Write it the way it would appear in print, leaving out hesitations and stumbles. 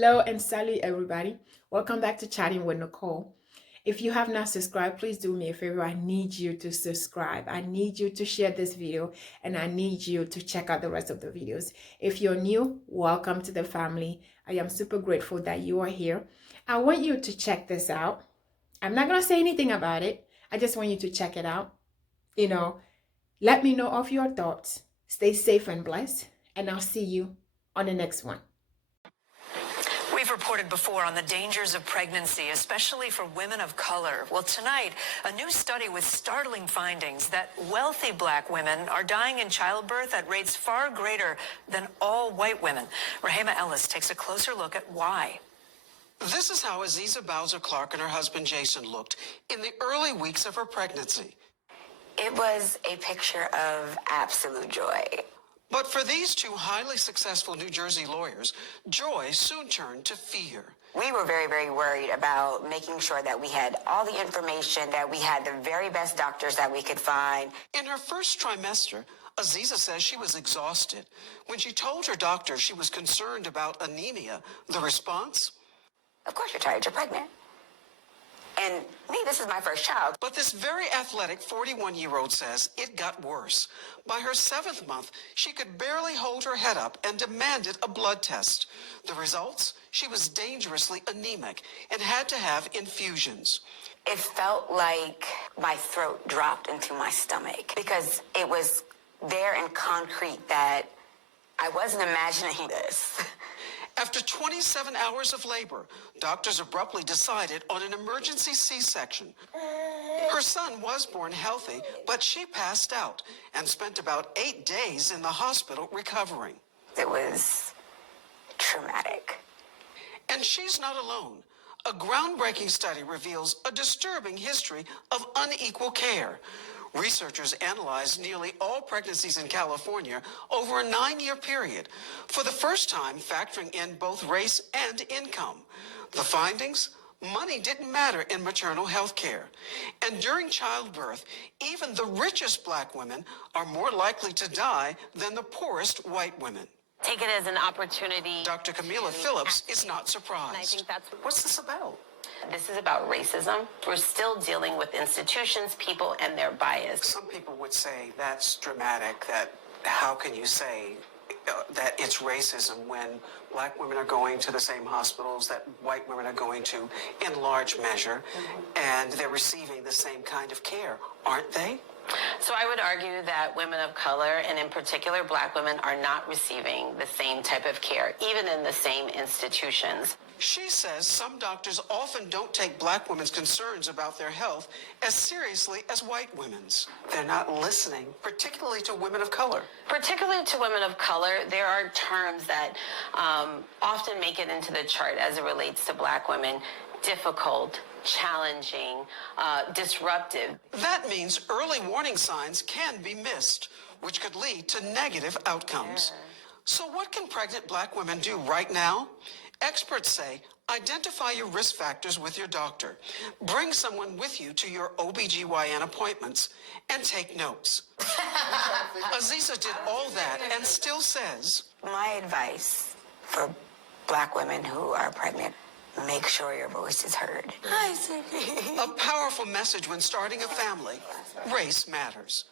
Hello and salut everybody. Welcome back to Chatting with Nicole. If you have not subscribed, please do me a favor. I need you to subscribe. I need you to share this video and I need you to check out the rest of the videos. If you're new, welcome to the family. I am super grateful that you are here. I want you to check this out. I'm not going to say anything about it. I just want you to check it out. Let me know of your thoughts. Stay safe and blessed, and I'll see you on the next one. We've reported before on the dangers of pregnancy, especially for women of color. Well, tonight, a new study with startling findings that wealthy black women are dying in childbirth at rates far greater than all white women. Rahema Ellis takes a closer look at why. This is how Aziza Bowser Clark and her husband Jason looked in the early weeks of her pregnancy. It was a picture of absolute joy. But for these two highly successful New Jersey lawyers, joy soon turned to fear. We were very, very worried about making sure that we had all the information, that we had the very best doctors that we could find. In her first trimester, Aziza says she was exhausted. When she told her doctor she was concerned about anemia, the response? Of course you're tired, you're pregnant. And me, this is my first child. But this very athletic 41-year-old says it got worse. By her 7th month, she could barely hold her head up and demanded a blood test. The results? She was dangerously anemic and had to have infusions. It felt like my throat dropped into my stomach because it was there in concrete that I wasn't imagining this. After 27 hours of labor, doctors abruptly decided on an emergency C-section. Her son was born healthy, but she passed out and spent about 8 days in the hospital recovering. It was traumatic. And she's not alone. A groundbreaking study reveals a disturbing history of unequal care. Researchers analyzed nearly all pregnancies in California over a 9-year period, for the first time factoring in both race and income. The findings? Money didn't matter in maternal health care. And during childbirth, even the richest black women are more likely to die than the poorest white women. Take it as an opportunity. Dr. Camila Phillips is not surprised. And I think that's What's this about? This is about racism. We're still dealing with institutions, people, and their bias. Some people would say that's dramatic, that how can you say that it's racism when black women are going to the same hospitals that white women are going to in large measure, and they're receiving the same kind of care, aren't they? So I would argue that women of color, and in particular black women, are not receiving the same type of care, even in the same institutions. She says some doctors often don't take black women's concerns about their health as seriously as white women's. They're not listening, particularly to women of color. Particularly to women of color, there are terms that often make it into the chart as it relates to black women: difficult, challenging, disruptive. That means early warning signs can be missed, which could lead to negative outcomes. So what can pregnant black women do right now? Experts say identify your risk factors with your doctor. Bring someone with you to your OBGYN appointments and take notes. Aziza did all that and still says, My advice for black women who are pregnant: make sure your voice is heard. Hi, Cindy. a powerful message when starting a family. Race matters.